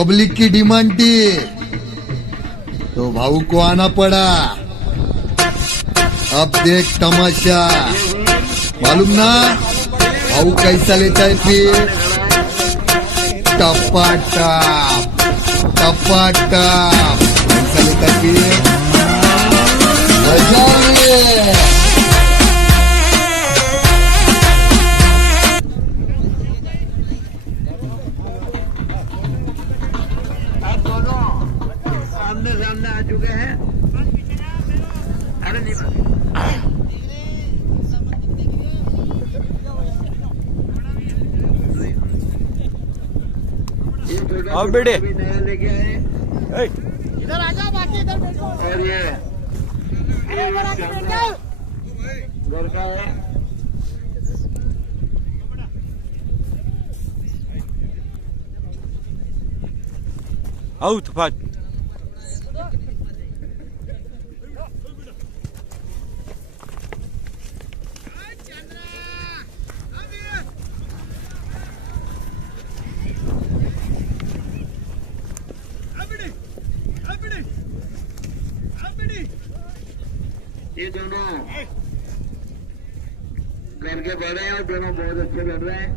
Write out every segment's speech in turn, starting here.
Public की demand थी तो भाऊ को आना पड़ा। अब देख तमाशा, मालूम ना भाऊ कैसा लेता है फिर। टपाटप टपाटप कैसा लेता है फिर। मजा है। सामने आ चुके हैं। अरे नहीं आओ बेटे, लेके आए। इधर आ जाओ, बाकी इधर बैठो। और ये घर का है। आओ तूफान। ये दोनों घर के बड़े हैं और दोनों बहुत अच्छे लड़ रहे हैं।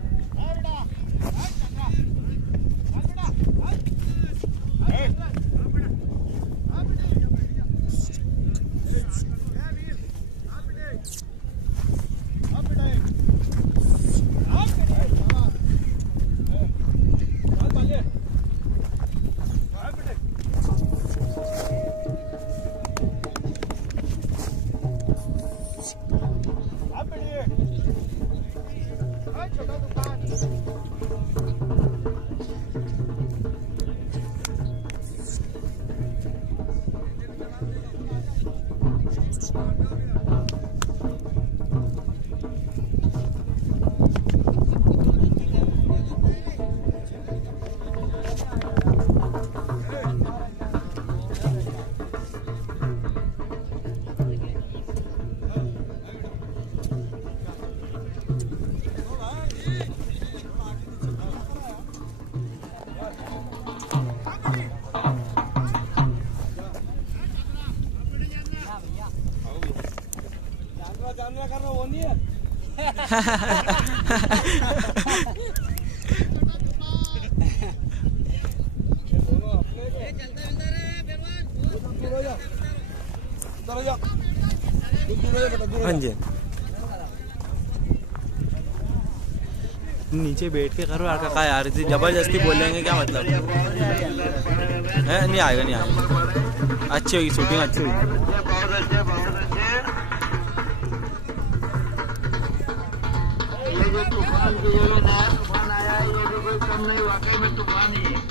हाँ जी, नीचे बैठ के करो काका यार, जबरदस्ती बोलेंगे क्या मतलब है। नहीं आएगा, नहीं आएगा। अच्छी होगी शूटिंग, अच्छी होगी। तूफान की जगह नया तूफान आया है। ये भी कोई कम नहीं, वाकई में तूफान ही है।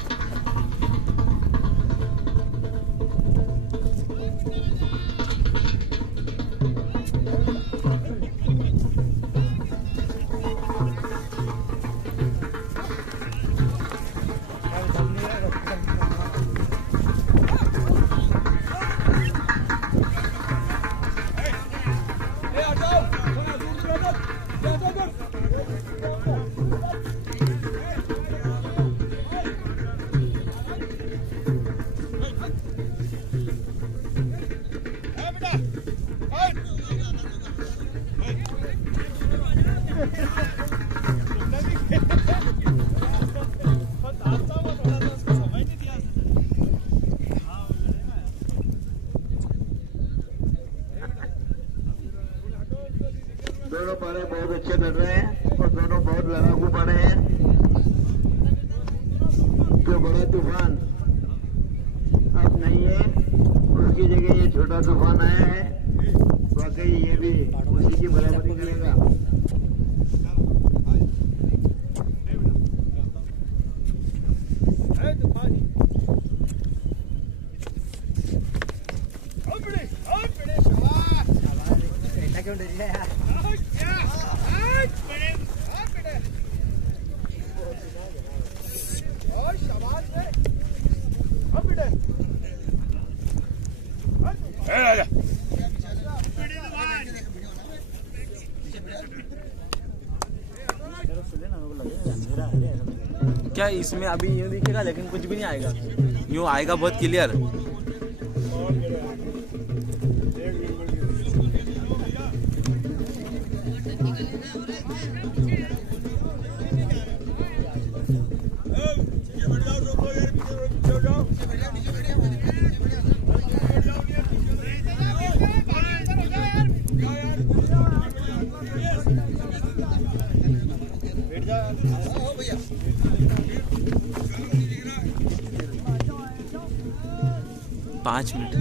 दोनों पारे बहुत अच्छे लड़ रहे हैं और दोनों बहुत लड़ाकू पड़े हैं। जो बड़ा तूफान अब नहीं है, उसकी जगह ये छोटा तूफान आया है। वाकई ये भी उसी की बराबरी करेगा। सुने ना, वो लगे अंधेरा है। क्या इसमें अभी यूँ दिखेगा लेकिन कुछ भी नहीं आएगा, यूँ आएगा बहुत क्लियर। पाँच मिनट।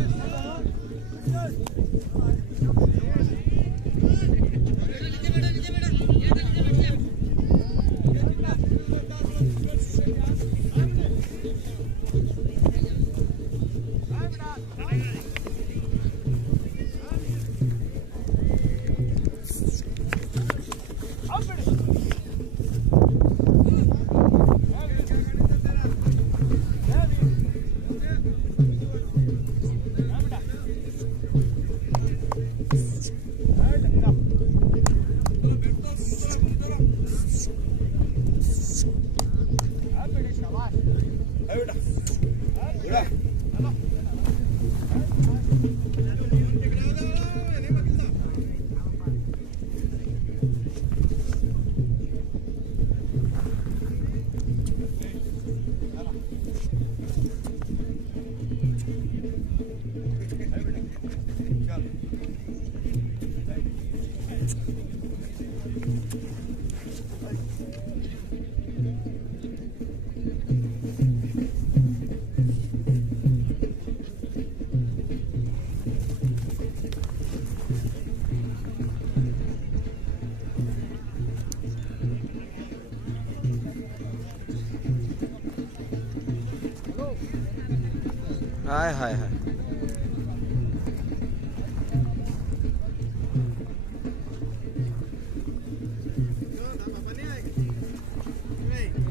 हाय हाय हाय।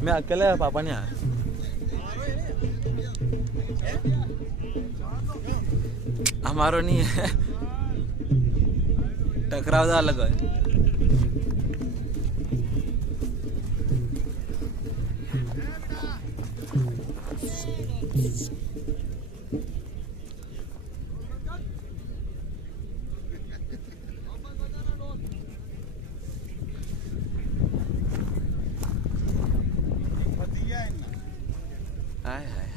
मैं अकेले, पापा नहीं आया। हमारो नहीं है, टकराव तो अलग है। हाय हाय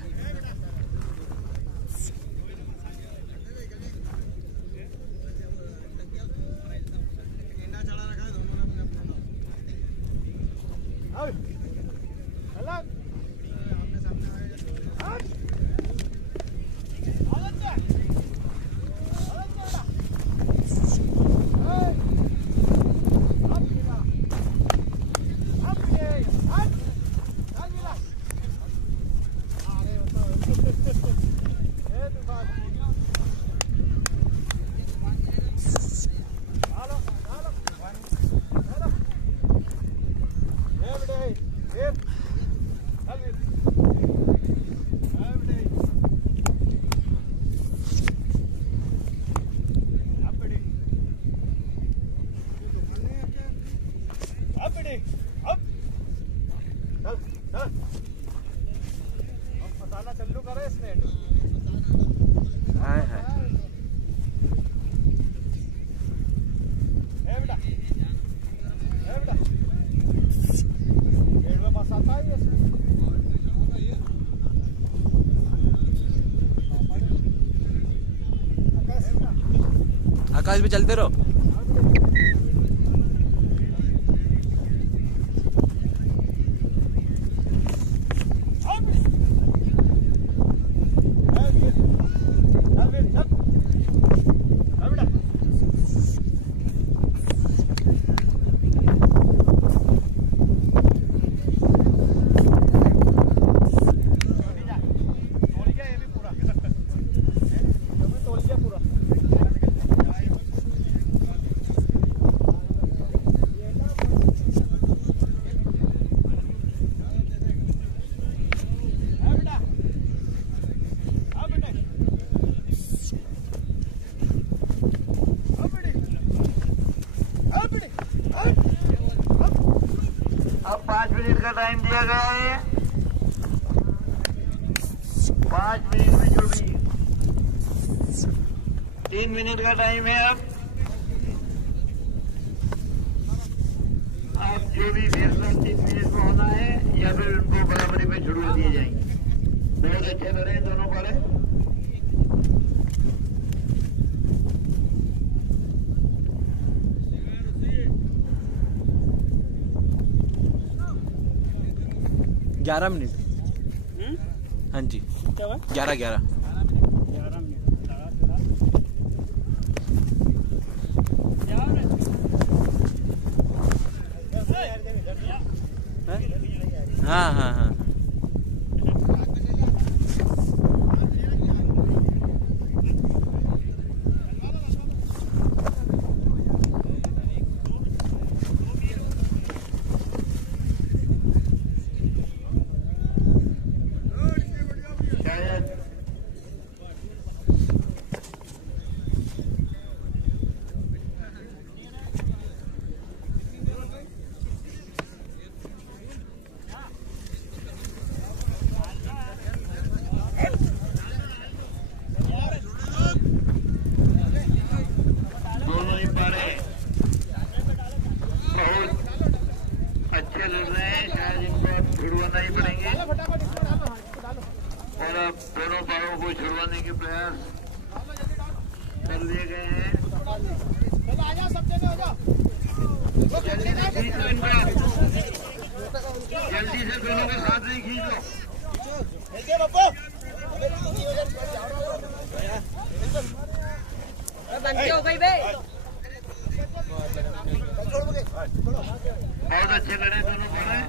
आकाश पे चलते रहो। अब 5 मिनट का टाइम दिया गया है। 5 मिनट में जो भी 3 मिनट का टाइम है। अब जो भी फैसला 3 मिनट में होना है या फिर उनको बराबरी में छुड़वा दिए जाएंगे। बहुत अच्छे लड़े दोनों पड़े। ग्यारह मिनट हाँ जी 11 हाँ हाँ हाँ दोनों पारों को छुड़वाने के प्रयास कर लिए गए हैं। जल्दी से दोनों के साथ ही खींच लो। बहुत अच्छे लड़े दोनों पारे।